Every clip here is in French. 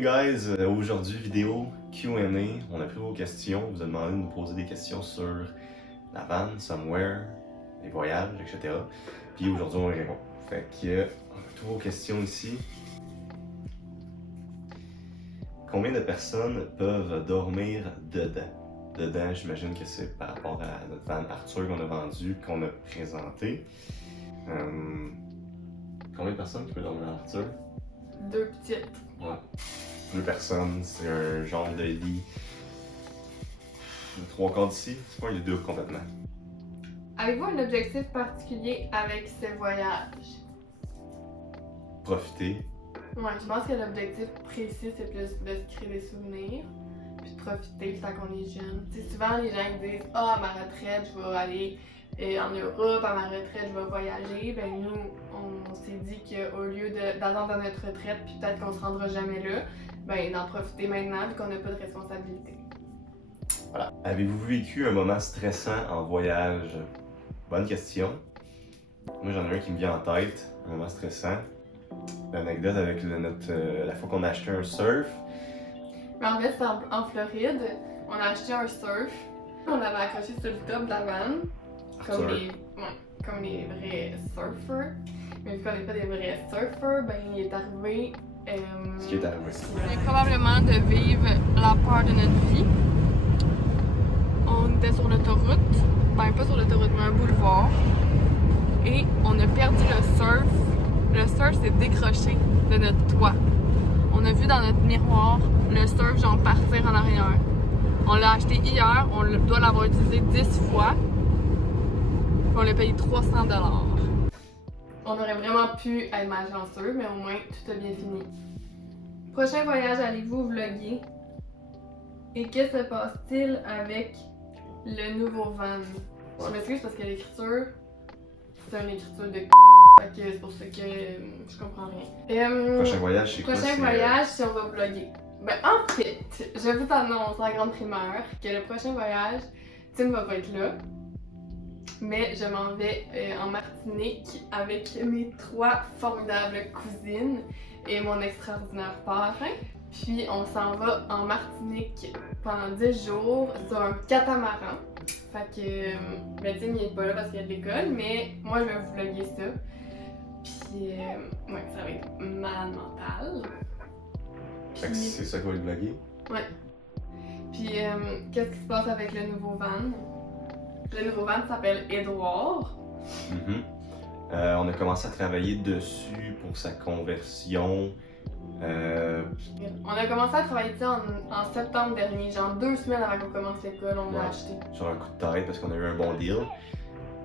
Bienvenue guys, aujourd'hui vidéo Q&A, on a pris vos questions, on vous a demandé de nous poser des questions sur la van, somewhere, les voyages, etc. Puis aujourd'hui on y répond. Fait que on a toutes vos questions ici. Combien de personnes peuvent dormir dedans? Dedans, j'imagine que c'est par rapport à notre van Arthur qu'on a vendu, qu'on a présenté. Combien de personnes qui peuvent dormir dans Arthur? 2 petites. Ouais. 2 personnes, c'est un genre de lit. Le 3/4 d'ici, c'est pas un lit double complètement. Avez-vous un objectif particulier avec ce voyage? Profiter. Ouais, je pense que l'objectif précis, c'est plus de se créer des souvenirs, puis de profiter tant qu'on est jeune. Tu sais, souvent les gens ils disent « Ah, à ma retraite, je vais aller en Europe, à ma retraite, je vais voyager. » Ben nous, on s'est dit qu'au lieu d'attendre à notre retraite, puis peut-être qu'on se rendra jamais là, ben d'en profiter maintenant, vu qu'on n'a pas de responsabilité. Voilà. Avez-vous vécu un moment stressant en voyage? Bonne question. Moi j'en ai un qui me vient en tête, un moment stressant. L'anecdote avec la fois qu'on a acheté un surf. Mais en fait, c'est en Floride, on a acheté un surf, on l'avait accroché sur le top de la van, comme les vrais surfers. Mais vu qu'on n'est pas des vrais surfers, ben il est arrivé. Ce qui est arrivé. On est probablement de vivre la peur de notre vie. On était sur l'autoroute, ben pas sur l'autoroute, mais un boulevard. Et on a perdu le surf. Le surf s'est décroché de notre toit. On a vu dans notre miroir le surf genre partir en arrière. On l'a acheté hier, on doit l'avoir utilisé 10 fois. Puis on l'a payé 300 $. On aurait vraiment pu être malchanceux, mais au moins tout a bien fini. Prochain voyage, allez-vous vlogger? Et que se passe-t-il avec le nouveau van? Je m'excuse parce que l'écriture, c'est une écriture de fait que c'est pour ça que je comprends rien. Prochain voyage, c'est quoi? Prochain voyage, si on va vlogger. Ben en fait, je vous annonce en grande primeur que le prochain voyage, Tim va pas être là. Mais je m'en vais en Martinique avec mes 3 formidables cousines et mon extraordinaire parrain. Puis on s'en va en Martinique pendant 10 jours sur un catamaran. Fait que, ben Tim il est pas là parce qu'il y a de l'école, mais moi je vais vous vlogger ça. Puis, ouais, ça va être malade mental. Fait que c'est ça qu'on va vlogger? Ouais. Puis, qu'est-ce qui se passe avec le nouveau van? Le nouveau van s'appelle Edouard. On a commencé à travailler dessus pour sa conversion. On a commencé à travailler dessus en septembre dernier, genre 2 semaines avant qu'on commence l'école, on l'a acheté. Sur un coup de tête parce qu'on a eu un bon deal.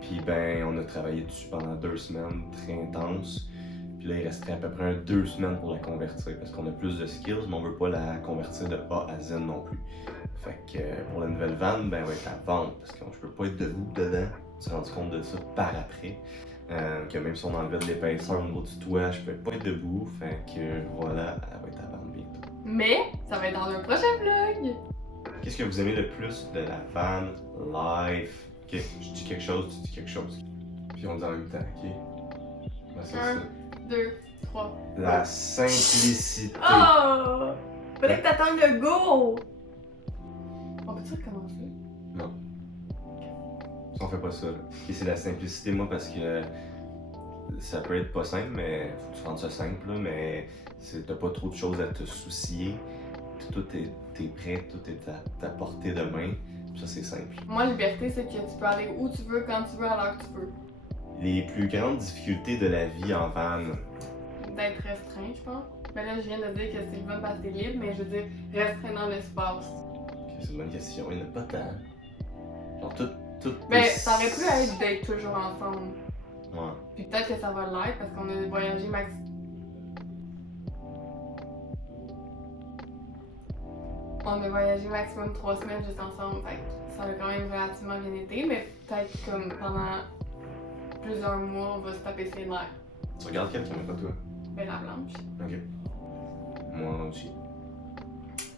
Puis ben, on a travaillé dessus pendant 2 semaines très intenses. Puis là, il resterait à peu près 2 semaines pour la convertir parce qu'on a plus de skills, mais on veut pas la convertir de A à Z non plus. Fait que pour la nouvelle van, ben, elle va être à vendre parce que je peux pas être debout dedans. On s'est rendu compte de ça par après. Que même si on enlevait de l'épaisseur au niveau du toit, je peux pas être debout. Fait que voilà, elle va être à vendre bientôt. Mais ça va être dans un prochain vlog! Qu'est-ce que vous aimez le plus de la van life? Ok, je dis quelque chose, tu dis quelque chose. Puis on dit en même temps, ok? Ben, c'est 1, ça. 2, 3. La simplicité. Oh! Fallait que t'attendes le go! On peut-tu recommencer? Non. On fait pas ça. Là. Et c'est la simplicité, moi, parce que ça peut être pas simple, mais faut que tu rendes ça simple, là, mais t'as pas trop de choses à te soucier. Puis tout est prêt, tout est à ta portée de main. Puis ça, c'est simple. Moi, liberté, c'est que tu peux aller où tu veux, quand tu veux, à l'heure que tu veux. Les plus grandes difficultés de la vie en van. D'être restreint, je pense. Mais là, je viens de dire que c'est le bon parce que t'es libre, mais je veux dire restreint dans l'espace. Okay, c'est une bonne question, il n'y en a pas tant. Genre tout. Ben, ça aurait pu être d'être toujours ensemble. Ouais. Puis peut-être que ça va l'être parce qu'on a voyagé On a voyagé maximum 3 semaines juste ensemble, fait que ça a quand même relativement bien été, mais peut-être comme pendant plusieurs mois, on va se taper ses nerfs. Tu regardes quelle caméra, toi? Ben la blanche. Ok. Moi aussi.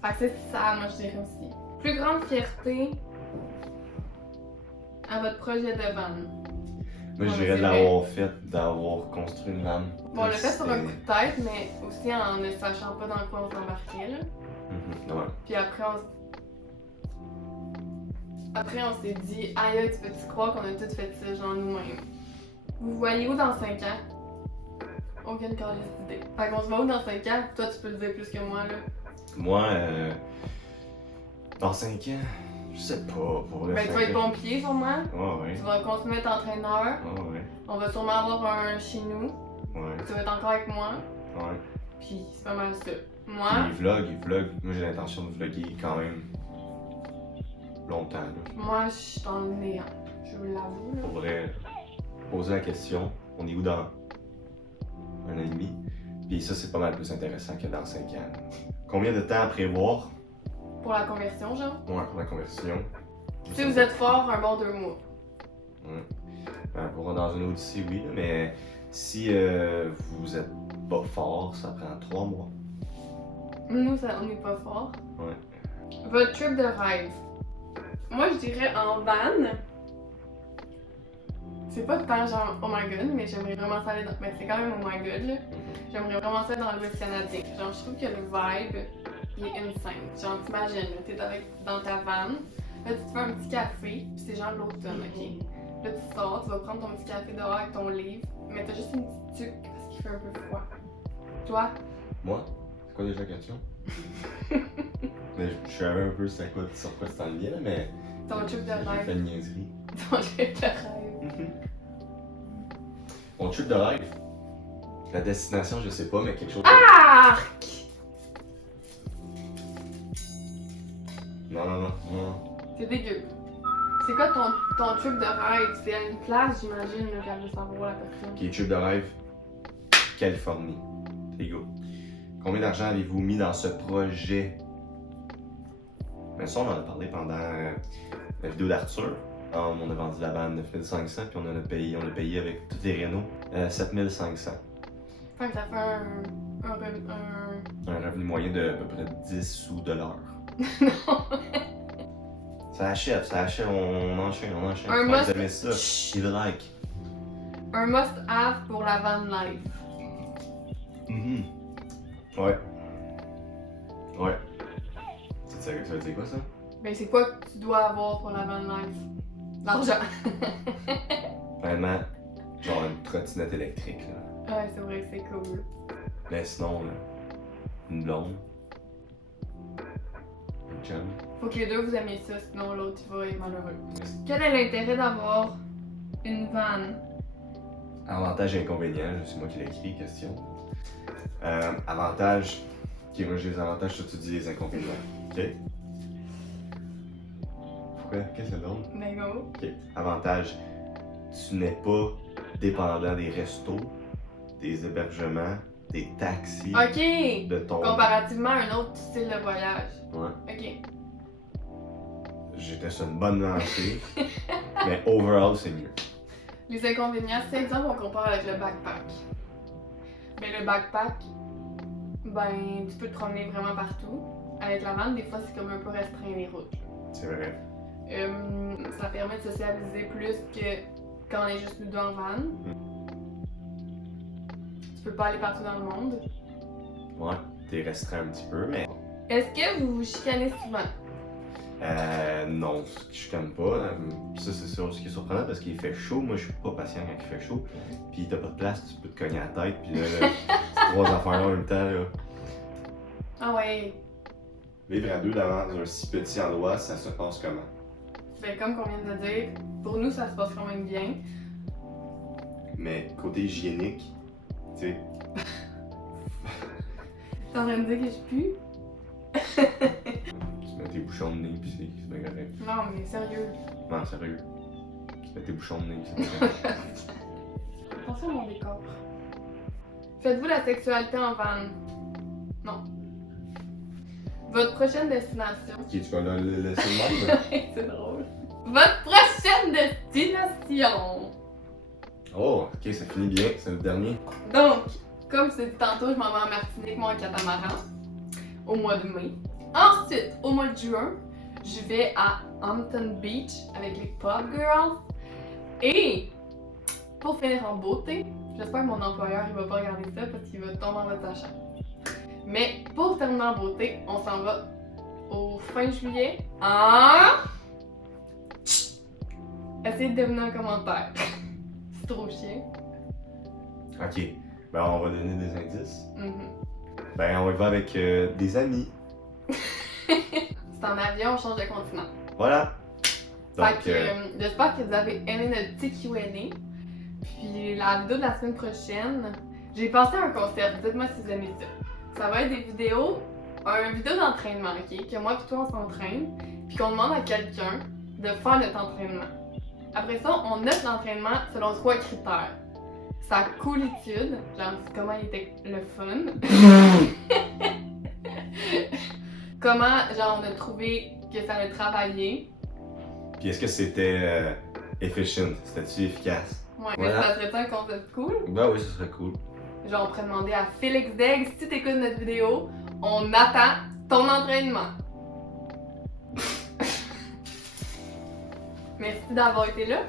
Fait que c'est ça, moi je dirais aussi. Plus grande fierté à votre projet de van. Moi, je Ouais, dirais de c'est l'avoir fait, d'avoir construit une vanne. Bon, on l'a fait sur un coup C'était- de tête, mais aussi en ne sachant pas dans quoi on s'embarquait, là. Ouais. Puis après, on s'est dit, aïe, tu peux-tu croire qu'on a tout fait ça, genre nous-mêmes? Vous voyez où dans 5 ans? Aucune calice d'idée. Fait qu'on se voit où dans 5 ans? Toi, tu peux le dire plus que moi, là. Moi, dans 5 ans, je sais pas. Pour le Ben, tu vas 5 être ans. pompier, sûrement. Ouais. Tu vas continuer à être entraîneur. Ouais. On va sûrement avoir un chez nous. Ouais. Tu vas être encore avec moi. Ouais. Puis c'est pas mal ça. Moi, Puis il vlog. Moi, j'ai l'intention de vlogger quand même longtemps. Là. je suis dans le néant. Je vous l'avoue, là. Pour vrai, poser la question, on est où dans 1 an et demi? Puis ça, c'est pas mal plus intéressant que dans 5 ans. Combien de temps à prévoir? Pour la conversion, genre. Ouais, pour la conversion. Si vous êtes fort, un bon 2 mois. Ouais. Ben, pour dans une odyssée, oui, là, mais si vous êtes pas fort, ça prend 3 mois. Nous, on n'est pas fort. Ouais. Votre trip de rêve. Moi, je dirais en van. C'est pas tant genre oh my god, mais j'aimerais vraiment ça aller dans. Mais c'est quand même oh my god là. J'aimerais vraiment ça aller dans l'Ouest canadien. Genre, je trouve que le vibe, il est insane. Genre, t'imagines, là, t'es dans ta van, là, tu te fais un petit café, pis c'est genre l'automne, ok? Là, tu sors, tu vas prendre ton petit café dehors avec ton livre, mais t'as juste une petite tuque parce qu'il fait un peu froid. Toi? Moi? C'est quoi déjà la question? Mais je savais un peu sur quoi tu t'enlignais, là, mais. Ton trip de J'ai fait rêve. une niaiserie. Ton trip de rêve. Mon trip de rêve? La destination, je sais pas, mais quelque chose. Arc! Non. C'est dégueu. C'est quoi ton trip de rêve? C'est à une place, j'imagine, là, qu'elle veut savoir la personne. Ok, trip de rêve. Californie. C'est go. Combien d'argent avez-vous mis dans ce projet? Mais ça, on en a parlé pendant la vidéo d'Arthur. On a vendu la vanne 9500 puis on a payé avec tous les rénaux 7500. Fait que ça fait un Un revenu moyen de à peu près 10 sous de l'heure. Non. Ça achève, on enchaîne. Un Vous must- aimez ça? Chut. Il like. Un must-have pour la van life. Ouais. C'est sérieux, ça veut dire quoi ça? Ben, c'est quoi que tu dois avoir pour la van life? L'argent. Vraiment, genre une trottinette électrique là. Ouais, c'est vrai que c'est cool. Mais sinon, là, une blonde. Un chum. Faut que les deux vous aimiez ça, sinon l'autre il va être malheureux. Quel est l'intérêt d'avoir une van? Avantage et inconvénient, c'est moi qui l'ai écrit, question. Avantage. Ok, moi j'ai les avantages, toi tu dis les inconvénients. Ok? Pourquoi? Qu'est-ce que c'est drôle? Mais go. Ok. Avantage, tu n'es pas dépendant des restos, des hébergements, des taxis, Ok! de ton. Comparativement à un autre style de voyage. Ouais. Ok. J'étais sur une bonne lancée, mais overall c'est mieux. Les inconvénients, c'est exemple, on compare avec le backpack. Mais le backpack, ben, tu peux te promener vraiment partout. Avec la van, des fois, c'est comme un peu restreint les routes. C'est vrai. Ça permet de socialiser plus que quand on est juste nous deux en van. Tu peux pas aller partout dans le monde. Ouais, t'es restreint un petit peu, mais. Est-ce que vous vous chicanez souvent? Non, je calme pas. Ça, c'est ce qui est surprenant parce qu'il fait chaud. Moi, je suis pas patient quand il fait chaud. Puis t'as pas de place, tu peux te cogner à la tête. Puis là, c'est 3 affaires en même temps. Là. Ah ouais. Vivre à deux dans un si petit endroit, ça se passe comment? Ben, comme qu'on vient de le dire, pour nous, ça se passe quand même bien. Mais côté hygiénique, tu sais. T'es en train de dire que je pue? Tu mets tes bouchons de nez, puis c'est bien correct. Non, mais sérieux. Non, sérieux. Tu mets tes bouchons de nez, puis c'est bien correct. Attention à mon décor. Faites-vous la sexualité en van? Non. Votre prochaine destination? Ok, tu vas le laisser de même? C'est drôle. Votre prochaine destination? Oh, ok, ça finit bien, c'est le dernier. Donc, comme je t'ai dit tantôt, je m'en vais en Martinique, moi, en catamaran, au mois de mai. Ensuite, au mois de juin, je vais à Hampton Beach avec les Pop Girls. Et pour finir en beauté, j'espère que mon employeur il va pas regarder ça parce qu'il va tomber en bas de sa chaise. Mais pour terminer en beauté, on s'en va au fin juillet en... Essayez de deviner un commentaire. C'est trop chiant. Ok, ben on va donner des indices. Mhm. Ben on y va avec des amis. C'est en avion, on change de continent. Voilà. Donc, Fait que j'espère que vous avez aimé notre petit Q&A. Puis la vidéo de la semaine prochaine, j'ai pensé à un concept, dites-moi si vous aimez ça. Ça va être des vidéos, une vidéo d'entraînement, ok? Que moi et toi on s'entraîne, puis qu'on demande à quelqu'un de faire notre entraînement. Après ça, on note l'entraînement selon 3 critères. Sa coolitude, genre comment il était le fun. Comment, genre, on a trouvé que ça allait travailler. Puis est-ce que c'était efficient? C'était-tu efficace? Ouais, Voilà. mais ça serait un concept cool. Ben oui, ce serait cool. Genre, on pourrait demander à Félix Degg, si t'écoutes notre vidéo, on attend ton entraînement. Merci d'avoir été là.